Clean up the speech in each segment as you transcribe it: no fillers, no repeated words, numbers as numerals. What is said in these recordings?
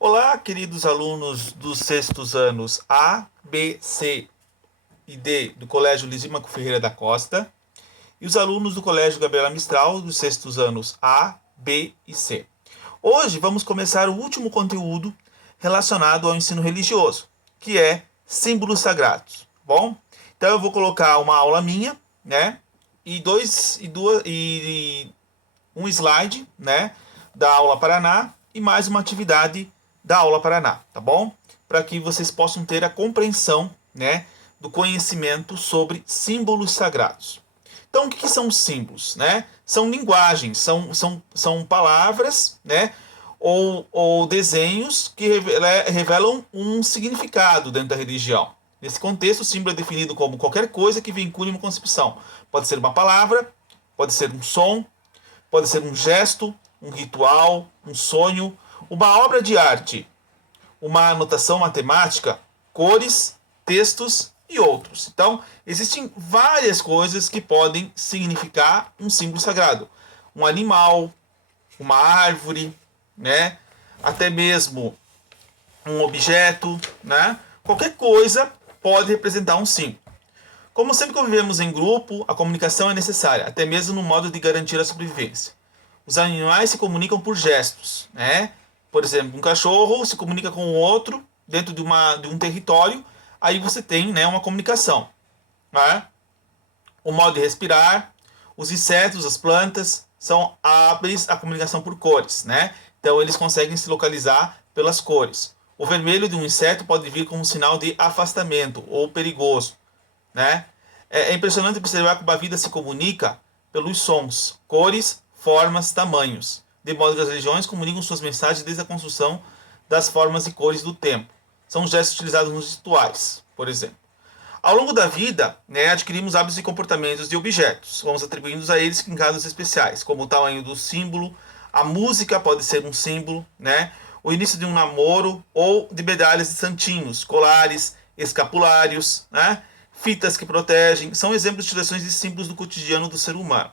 Olá, queridos alunos dos sextos anos A, B, C e D do Colégio Lisímaco Ferreira da Costa e os alunos do Colégio Gabriela Mistral dos sextos anos A, B e C. Hoje vamos começar o último conteúdo relacionado ao ensino religioso, que é símbolos sagrados. Bom, então eu vou colocar uma aula minha, né, e um slide, né, da aula Paraná e mais uma atividade da aula Paraná, tá bom? Para que vocês possam ter a compreensão, né, do conhecimento sobre símbolos sagrados. Então, o que são símbolos, né? São linguagens, são palavras, né, ou desenhos que revelam um significado dentro da religião. Nesse contexto, o símbolo é definido como qualquer coisa que vincule uma concepção. Pode ser uma palavra, pode ser um som, pode ser um gesto, um ritual, um sonho, uma obra de arte, uma anotação matemática, cores, textos e outros. Então, existem várias coisas que podem significar um símbolo sagrado. Um animal, uma árvore, né? Até mesmo um objeto, né? Qualquer coisa pode representar um símbolo. Como sempre convivemos em grupo, a comunicação é necessária, até mesmo no modo de garantir a sobrevivência. Os animais se comunicam por gestos, né? Por exemplo, um cachorro se comunica com o outro dentro de um território, aí você tem, né, uma comunicação. Né? O modo de respirar, os insetos, as plantas, são hábeis à comunicação por cores, né? Então eles conseguem se localizar pelas cores. O vermelho de um inseto pode vir como um sinal de afastamento ou perigoso, né? É impressionante observar como a vida se comunica pelos sons, cores, formas, tamanhos, de modo que as religiões comunicam suas mensagens desde a construção das formas e cores do tempo. São gestos utilizados nos rituais, por exemplo. Ao longo da vida, né, adquirimos hábitos e comportamentos de objetos. Vamos atribuindo a eles significados especiais, como o tamanho do símbolo, a música pode ser um símbolo, né, o início de um namoro ou de medalhas de santinhos, colares, escapulários, né, fitas que protegem, são exemplos de utilizações de símbolos do cotidiano do ser humano.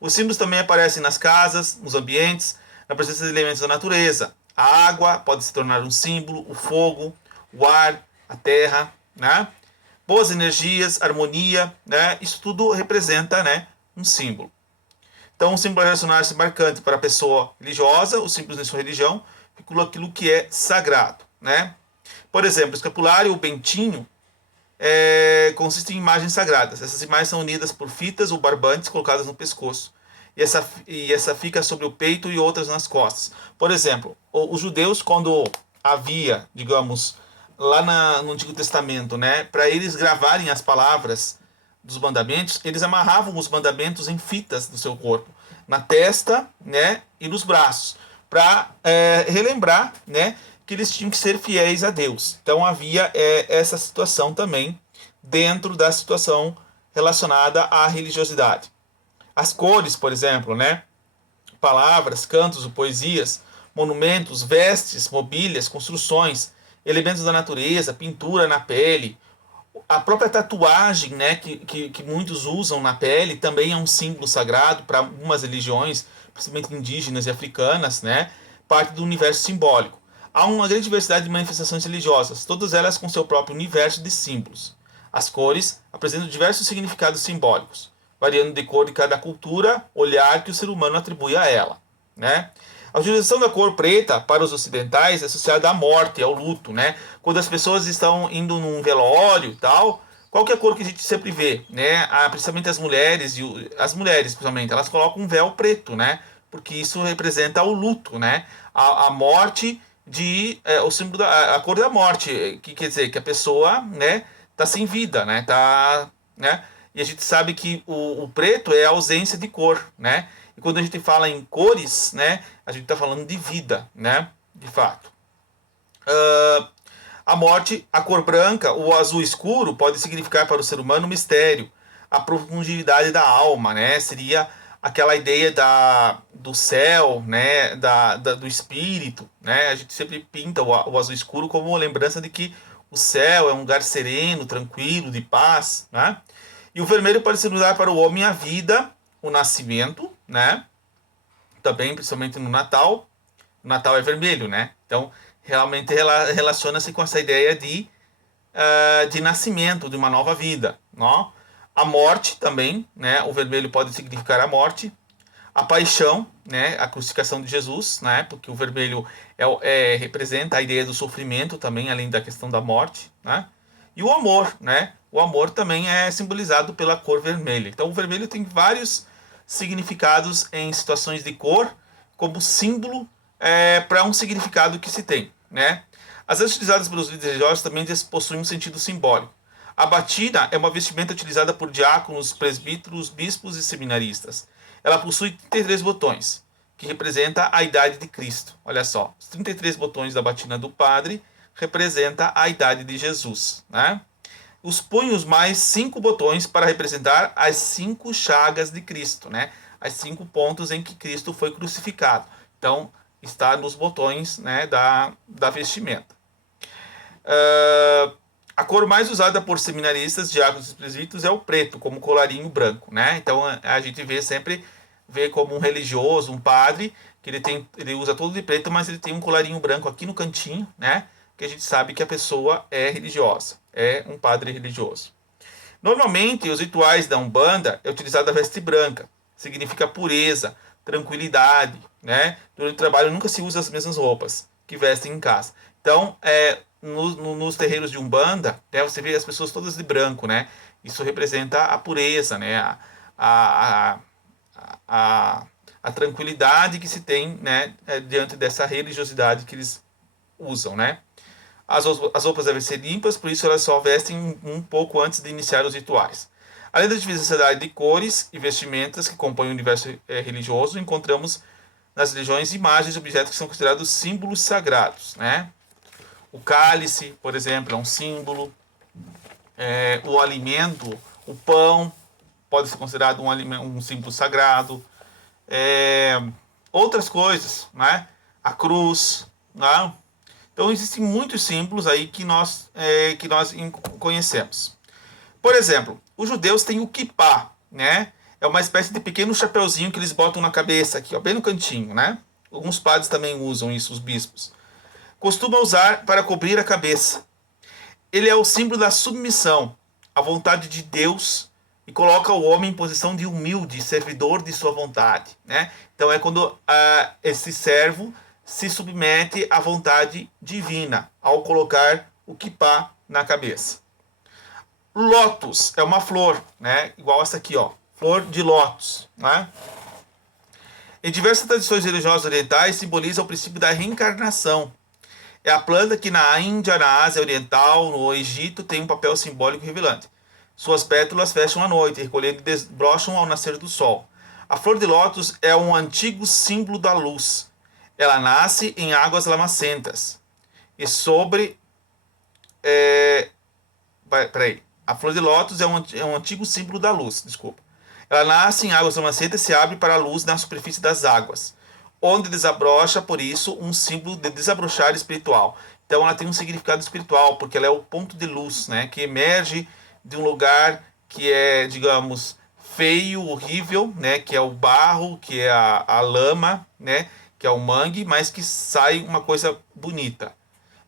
Os símbolos também aparecem nas casas, nos ambientes, na presença de elementos da natureza. A água pode se tornar um símbolo, o fogo, o ar, a terra, né? Boas energias, harmonia, né? Isso tudo representa, né, um símbolo. Então, um símbolo é relacionar-se marcante para a pessoa religiosa, os símbolos de sua religião, aquilo que é sagrado, né? Por exemplo, o escapulário, o bentinho, consiste em imagens sagradas. Essas imagens são unidas por fitas ou barbantes colocadas no pescoço. E essa fica sobre o peito e outras nas costas. Por exemplo, os judeus, quando havia, digamos, no Antigo Testamento, né, para eles gravarem as palavras dos mandamentos, eles amarravam os mandamentos em fitas do seu corpo, na testa, né, e nos braços, para relembrar, né, que eles tinham que ser fiéis a Deus. Então havia essa situação também dentro da situação relacionada à religiosidade. As cores, por exemplo, né? Palavras, cantos, poesias, monumentos, vestes, mobílias, construções, elementos da natureza, pintura na pele, a própria tatuagem, né, que muitos usam na pele, também é um símbolo sagrado para algumas religiões, principalmente indígenas e africanas, né, parte do universo simbólico. Há uma grande diversidade de manifestações religiosas, todas elas com seu próprio universo de símbolos. As cores apresentam diversos significados simbólicos, variando de cor de cada cultura, olhar que o ser humano atribui a ela, né? A utilização da cor preta para os ocidentais é associada à morte, ao luto, né? Quando as pessoas estão indo num velório e tal, qual que é a cor que a gente sempre vê, né? Principalmente as mulheres, principalmente, elas colocam um véu preto, né? Porque isso representa o luto, né? A morte o símbolo a cor da morte, que quer dizer que a pessoa, né, tá sem vida, né? Tá, né? E a gente sabe que o preto é a ausência de cor, né? E quando a gente fala em cores, né, a gente está falando de vida, né? De fato. A morte, a cor branca, o azul escuro pode significar para o ser humano mistério, a profundidade da alma, né? Seria aquela ideia do céu, né? Do espírito, né? A gente sempre pinta o azul escuro como lembrança de que o céu é um lugar sereno, tranquilo, de paz, né? E o vermelho pode significar para o homem a vida, o nascimento, né? Também, principalmente no Natal. O Natal é vermelho, né? Então, realmente relaciona-se com essa ideia de nascimento, de uma nova vida, não? A morte também, né? O vermelho pode significar a morte. A paixão, né? A crucificação de Jesus, né? Porque o vermelho representa a ideia do sofrimento também, além da questão da morte, né? E o amor, né? O amor também é simbolizado pela cor vermelha. Então o vermelho tem vários significados em situações de cor, como símbolo para um significado que se tem, né? As vezes utilizadas pelos líderes religiosos também possuem um sentido simbólico. A batina é uma vestimenta utilizada por diáconos, presbíteros, bispos e seminaristas. Ela possui 33 botões, que representa a idade de Cristo. Olha só, os 33 botões da batina do padre representa a idade de Jesus, né? Os punhos mais 5 botões para representar as 5 chagas de Cristo, né? As 5 pontos em que Cristo foi crucificado. Então, está nos botões, né, da vestimenta. A cor mais usada por seminaristas, diáconos e presbíteros é o preto, como colarinho branco, né? Então a gente vê como um religioso, um padre, que ele usa todo de preto, mas ele tem um colarinho branco aqui no cantinho, né? Que a gente sabe que a pessoa é religiosa, é um padre religioso. Normalmente, os rituais da Umbanda é utilizada a veste branca, significa pureza, tranquilidade, né? Durante o trabalho nunca se usa as mesmas roupas que vestem em casa. Então, nos terreiros de Umbanda, né, você vê as pessoas todas de branco, né? Isso representa a pureza, né? A, a, a tranquilidade que se tem, né, diante dessa religiosidade que eles usam, né? As roupas devem ser limpas, por isso elas só vestem um pouco antes de iniciar os rituais. Além da diversidade de cores e vestimentas que compõem o universo religioso, encontramos nas religiões imagens e objetos que são considerados símbolos sagrados, né? O cálice, por exemplo, é um símbolo. O alimento, o pão, pode ser considerado um símbolo sagrado. Outras coisas, né? A cruz, né? Então existem muitos símbolos aí que nós conhecemos. Por exemplo, os judeus têm o kippah, né? É uma espécie de pequeno chapeuzinho que eles botam na cabeça aqui, ó, bem no cantinho, né? Alguns padres também usam isso, os bispos. Costuma usar para cobrir a cabeça. Ele é o símbolo da submissão à vontade de Deus e coloca o homem em posição de humilde, servidor de sua vontade, né? Então é quando esse servo se submete à vontade divina ao colocar o kippah na cabeça. Lótus é uma flor, né? Igual essa aqui, ó, flor de lótus, né? Em diversas tradições religiosas orientais simboliza o princípio da reencarnação. É a planta que na Índia, na Ásia Oriental, no Egito tem um papel simbólico revelante. Suas pétalas fecham à noite, recolhendo e desbrocham ao nascer do sol. A flor de lótus é um antigo símbolo da luz. Ela nasce em águas lamacentas. E sobre... Peraí. A flor de lótus é um antigo símbolo da luz, desculpa. Ela nasce em águas lamacentas e se abre para a luz na superfície das águas, onde desabrocha, por isso, um símbolo de desabrochar espiritual. Então ela tem um significado espiritual, porque ela é o ponto de luz, né, que emerge de um lugar que é, digamos, feio, horrível, né, que é o barro, que é a lama, né, que é o mangue, mas que sai uma coisa bonita.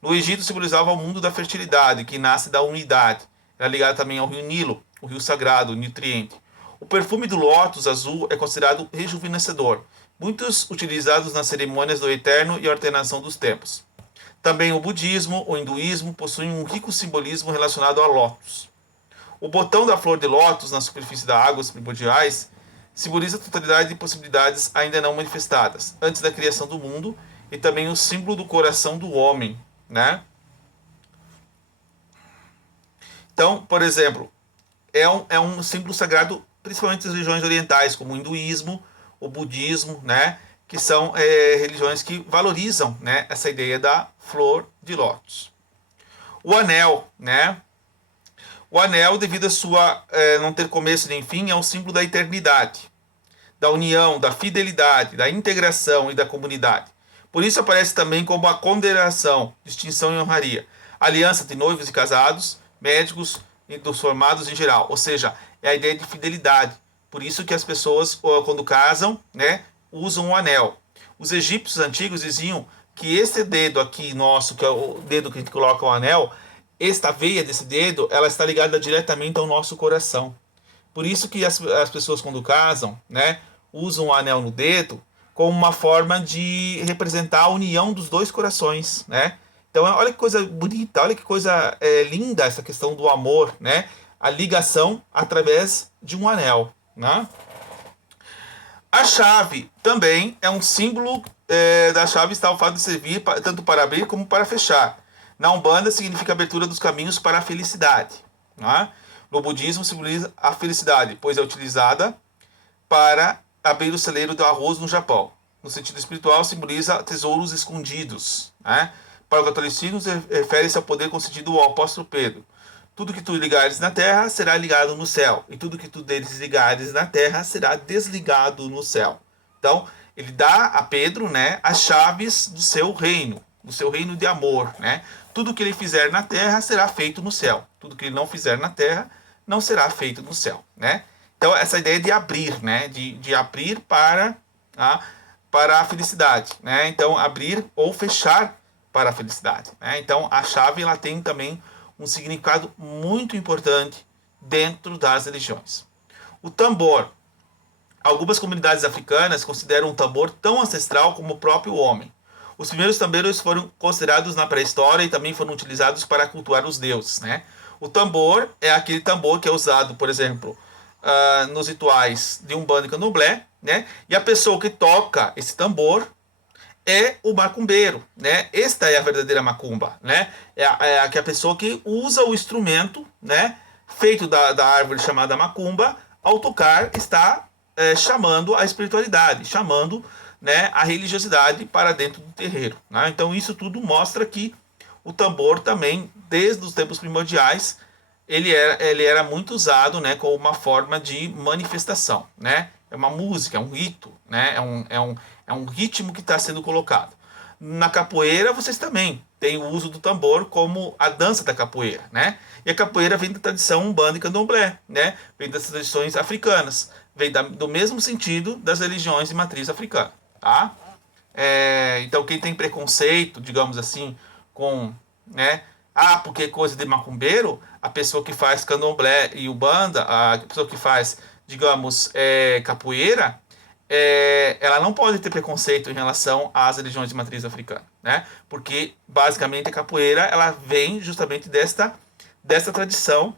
No Egito simbolizava o mundo da fertilidade, que nasce da unidade. Era ligado também ao rio Nilo, o rio sagrado, o nutriente. O perfume do lótus azul é considerado rejuvenescedor, muitos utilizados nas cerimônias do Eterno e a ordenação dos tempos. Também o budismo, o hinduísmo possuem um rico simbolismo relacionado a lótus. O botão da flor de lótus na superfície das águas primordiais simboliza a totalidade de possibilidades ainda não manifestadas, antes da criação do mundo, e também o símbolo do coração do homem, né? Então, por exemplo, é um símbolo sagrado, principalmente das religiões orientais, como o hinduísmo, o budismo, né? Que são religiões que valorizam, né, essa ideia da flor de lótus. O anel, né? O anel, devido a sua não ter começo nem fim, é um símbolo da eternidade, da união, da fidelidade, da integração e da comunidade. Por isso aparece também como a condenação, distinção e honraria, aliança de noivos e casados, médicos e dos formados em geral. Ou seja, é a ideia de fidelidade. Por isso que as pessoas, quando casam, né, usam um anel. Os egípcios antigos diziam que esse dedo aqui nosso, que é o dedo que a gente coloca o anel, esta veia desse dedo, ela está ligada diretamente ao nosso coração. Por isso que as pessoas quando casam, né, usam o anel no dedo como uma forma de representar a união dos dois corações, né? Então, olha que coisa bonita, olha que coisa linda essa questão do amor, né? A ligação através de um anel, né? A chave também é um símbolo da chave, está o fato de servir tanto para abrir como para fechar. Na Umbanda significa abertura dos caminhos para a felicidade. Né? No budismo simboliza a felicidade, pois é utilizada para abrir o celeiro do arroz no Japão. No sentido espiritual, simboliza tesouros escondidos. Né? Para o catolicismo, refere-se ao poder concedido ao apóstolo Pedro. Tudo que tu ligares na terra será ligado no céu, e tudo que tu desligares na terra será desligado no céu. Então, ele dá a Pedro, né, as chaves do seu reino de amor, né? Tudo que ele fizer na terra será feito no céu. Tudo que ele não fizer na terra não será feito no céu, né? Então, essa ideia de abrir, né, de abrir para a felicidade, né? Então, abrir ou fechar para a felicidade, né? Então, a chave ela tem também um significado muito importante dentro das religiões. O tambor. Algumas comunidades africanas consideram o tambor tão ancestral como o próprio homem. Os primeiros tambores foram considerados na pré-história e também foram utilizados para cultuar os deuses, né? O tambor é aquele tambor que é usado, por exemplo, nos rituais de Umbanda e Candomblé, né? E a pessoa que toca esse tambor é o macumbeiro, né? Esta é a verdadeira macumba, né? É a pessoa que usa o instrumento, né? Feito da árvore chamada macumba, ao tocar está chamando a espiritualidade, chamando, né, a religiosidade para dentro do terreiro, né? Então isso tudo mostra que o tambor também, desde os tempos primordiais, ele era muito usado, né, como uma forma de manifestação, né? É uma música, é um rito, né? É um ritmo que está sendo colocado. Na capoeira, vocês também têm o uso do tambor como a dança da capoeira, né? E a capoeira vem da tradição umbanda e candomblé, né? Vem das tradições africanas, vem do mesmo sentido das religiões de matriz africana, tá? Então, quem tem preconceito, digamos assim, com, né? Porque é coisa de macumbeiro, a pessoa que faz candomblé e umbanda, a pessoa que faz, digamos, capoeira, ela não pode ter preconceito em relação às religiões de matriz africana, né? Porque basicamente a capoeira ela vem justamente desta tradição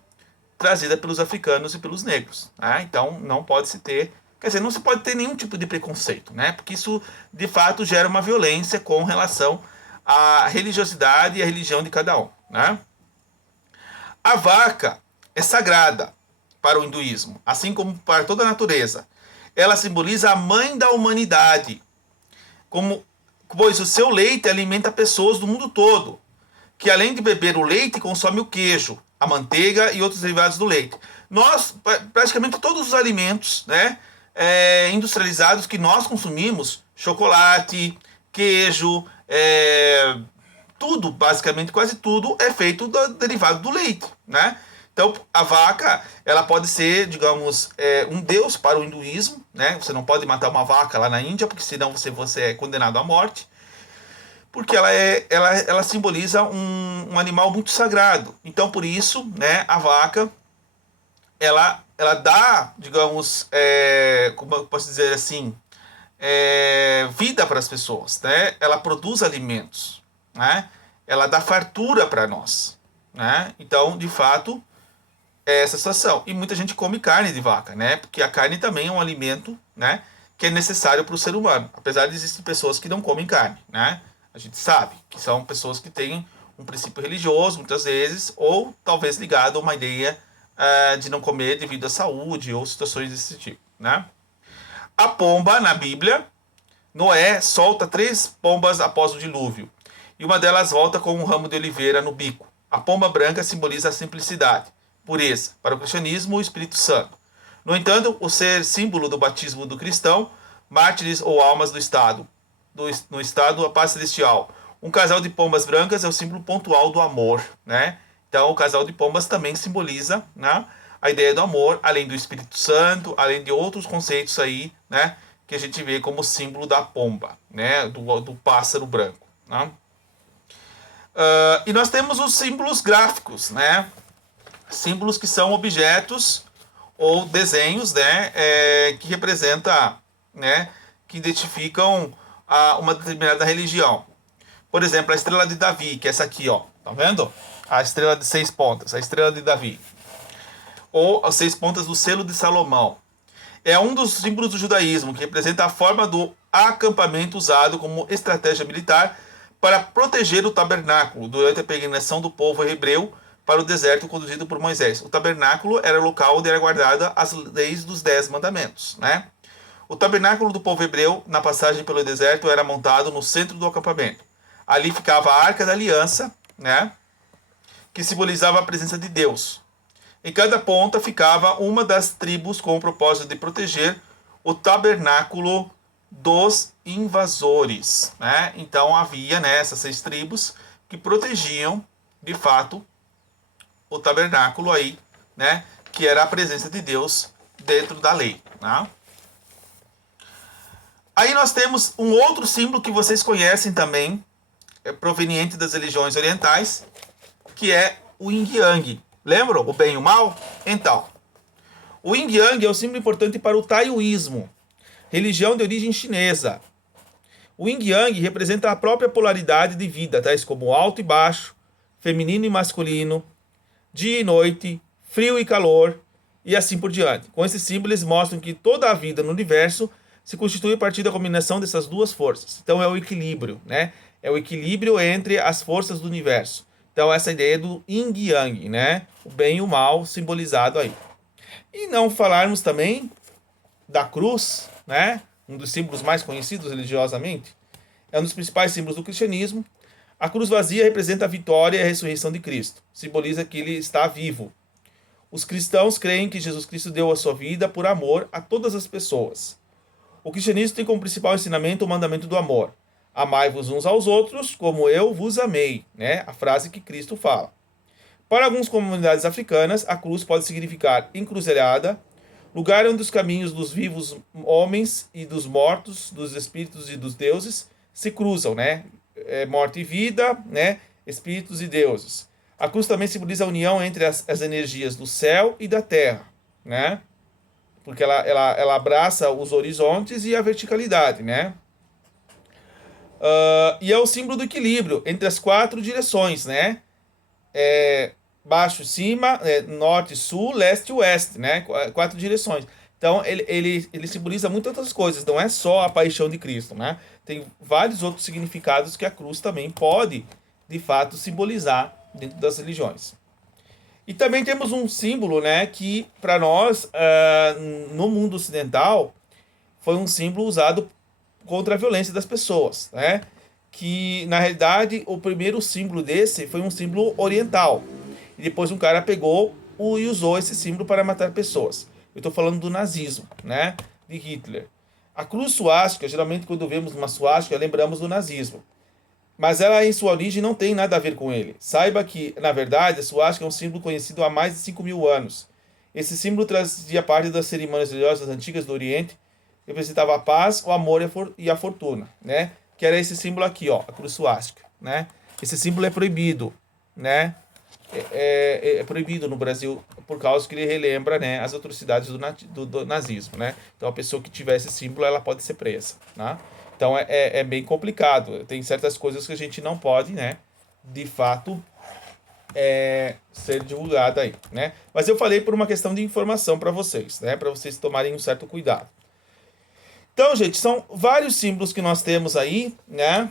trazida pelos africanos e pelos negros, né? Então não pode se ter, quer dizer, não se pode ter nenhum tipo de preconceito, né? Porque isso de fato gera uma violência com relação à religiosidade e à religião de cada um, né? A vaca é sagrada para o hinduísmo, assim como para toda a natureza. Ela simboliza a mãe da humanidade, pois o seu leite alimenta pessoas do mundo todo, que além de beber o leite, consome o queijo, a manteiga e outros derivados do leite. Nós, praticamente todos os alimentos, né, industrializados que nós consumimos, chocolate, queijo, tudo, basicamente quase tudo, é feito derivado do leite, né? Então, a vaca, ela pode ser, digamos, um deus para o hinduísmo, né? Você não pode matar uma vaca lá na Índia, porque senão você é condenado à morte. Porque ela simboliza um animal muito sagrado. Então, por isso, né, a vaca, ela dá, digamos, como eu posso dizer assim, vida para as pessoas, né? Ela produz alimentos, né? Ela dá fartura para nós, né? Então, de fato, essa situação. E muita gente come carne de vaca, né? Porque a carne também é um alimento, né? Que é necessário para o ser humano. Apesar de existir pessoas que não comem carne, né? A gente sabe que são pessoas que têm um princípio religioso, muitas vezes, ou talvez ligado a uma ideia de não comer devido à saúde ou situações desse tipo, né? A pomba, na Bíblia, Noé solta 3 pombas após o dilúvio. E uma delas volta com um ramo de oliveira no bico. A pomba branca simboliza a simplicidade, pureza. Para o cristianismo, o Espírito Santo. No entanto, o ser símbolo do batismo do cristão, mártires ou almas do estado, no estado a paz celestial. Um casal de pombas brancas é o símbolo pontual do amor, né? Então, o casal de pombas também simboliza, né, a ideia do amor, além do Espírito Santo, além de outros conceitos aí, né, que a gente vê como símbolo da pomba, né, do pássaro branco. Né? E nós temos os símbolos gráficos, né? Símbolos que são objetos ou desenhos, né? Que representam, né? Que identificam uma determinada religião. Por exemplo, a estrela de Davi, que é essa aqui, ó. Tá vendo? A estrela de 6 pontas, a estrela de Davi. Ou as 6 pontas do selo de Salomão. É um dos símbolos do judaísmo, que representa a forma do acampamento usado como estratégia militar para proteger o tabernáculo durante a peregrinação do povo hebreu para o deserto conduzido por Moisés. O tabernáculo era o local onde era guardada as leis dos 10 mandamentos, né? O tabernáculo do povo hebreu, na passagem pelo deserto, era montado no centro do acampamento. Ali ficava a Arca da Aliança, né? Que simbolizava a presença de Deus. Em cada ponta ficava uma das tribos com o propósito de proteger o tabernáculo dos invasores, né? Então havia, né, essas 6 tribos que protegiam, de fato, o tabernáculo aí, né? Que era a presença de Deus dentro da lei, né? Aí nós temos um outro símbolo que vocês conhecem também, proveniente das religiões orientais, que é o Yin Yang. Lembram o bem e o mal? Então, o Yin Yang é um símbolo importante para o taoísmo, religião de origem chinesa. O Yin Yang representa a própria polaridade de vida, tais como alto e baixo, feminino e masculino, dia e noite, frio e calor, e assim por diante. Com esse símbolo, eles mostram que toda a vida no universo se constitui a partir da combinação dessas duas forças. Então é o equilíbrio, né? É o equilíbrio entre as forças do universo. Então essa ideia do Yin Yang, né? O bem e o mal simbolizado aí. E não falarmos também da cruz, né? Um dos símbolos mais conhecidos religiosamente. É um dos principais símbolos do cristianismo. A cruz vazia representa a vitória e a ressurreição de Cristo. Simboliza que ele está vivo. Os cristãos creem que Jesus Cristo deu a sua vida por amor a todas as pessoas. O cristianismo tem como principal ensinamento o mandamento do amor. Amai-vos uns aos outros como eu vos amei, né? A frase que Cristo fala. Para algumas comunidades africanas, a cruz pode significar encruzilhada, lugar onde os caminhos dos vivos homens e dos mortos, dos espíritos e dos deuses, se cruzam, né? Morte e vida, né? Espíritos e deuses. A cruz também simboliza a união entre as energias do céu e da terra, né? Porque ela abraça os horizontes e a verticalidade, né? E é o símbolo do equilíbrio entre as 4 direções, né? Baixo, cima, norte, sul, leste e oeste, né? 4 direções. Então, ele simboliza muitas outras coisas, não é só a paixão de Cristo, né? Tem vários outros significados que a cruz também pode, de fato, simbolizar dentro das religiões. E também temos um símbolo, né, que para nós, no mundo ocidental, foi um símbolo usado contra a violência das pessoas, né? Que, na realidade, o primeiro símbolo desse foi um símbolo oriental. E depois um cara pegou e usou esse símbolo para matar pessoas. Eu estou falando do nazismo, né? De Hitler. A cruz suástica, geralmente quando vemos uma suástica, lembramos do nazismo. Mas ela, em sua origem, não tem nada a ver com ele. Saiba que, na verdade, a suástica é um símbolo conhecido há mais de 5.000 anos. Esse símbolo trazia parte das cerimônias religiosas antigas do Oriente, representava a paz, o amor e a fortuna, né? Que era esse símbolo aqui, ó, a cruz suástica, né? Esse símbolo é proibido, né? É proibido no Brasil por causa que ele relembra, né, as atrocidades do nazismo, né? Então a pessoa que tiver esse símbolo, ela pode ser presa, né? Então é bem complicado. Tem certas coisas que a gente não pode, né, de fato, ser divulgada aí, né? Mas eu falei por uma questão de informação para vocês, né? Para vocês tomarem um certo cuidado. Então, gente, são vários símbolos que nós temos aí, né?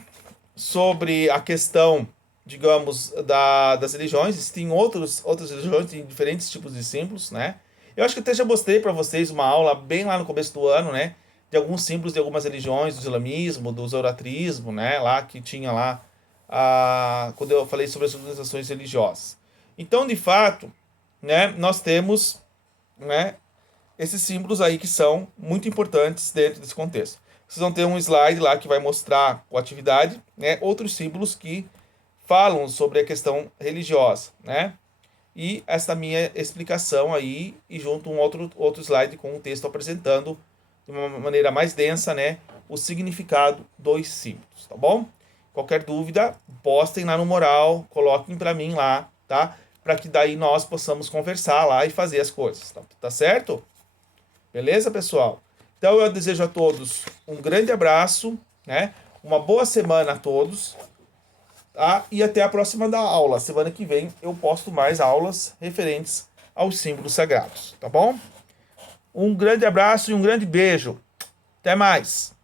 Sobre a questão, digamos, das religiões. Existem outras religiões, tem diferentes tipos de símbolos, né? Eu acho que até já mostrei para vocês uma aula bem lá no começo do ano, né? De alguns símbolos de algumas religiões, do islamismo, do zoroastrismo, né? Lá que tinha lá, quando eu falei sobre as organizações religiosas. Então, de fato, né? Nós temos, né, esses símbolos aí que são muito importantes dentro desse contexto. Vocês vão ter um slide lá que vai mostrar a atividade, né? Outros símbolos que falam sobre a questão religiosa, né? E essa minha explicação aí, e junto um outro slide com um texto apresentando de uma maneira mais densa, né, o significado dos símbolos, tá bom? Qualquer dúvida, postem lá no mural, coloquem para mim lá, tá? Para que daí nós possamos conversar lá e fazer as coisas, tá certo? Beleza, pessoal? Então eu desejo a todos um grande abraço, né? Uma boa semana a todos, tá? E até a próxima da aula. Semana que vem eu posto mais aulas referentes aos símbolos sagrados, tá bom? Um grande abraço e um grande beijo. Até mais!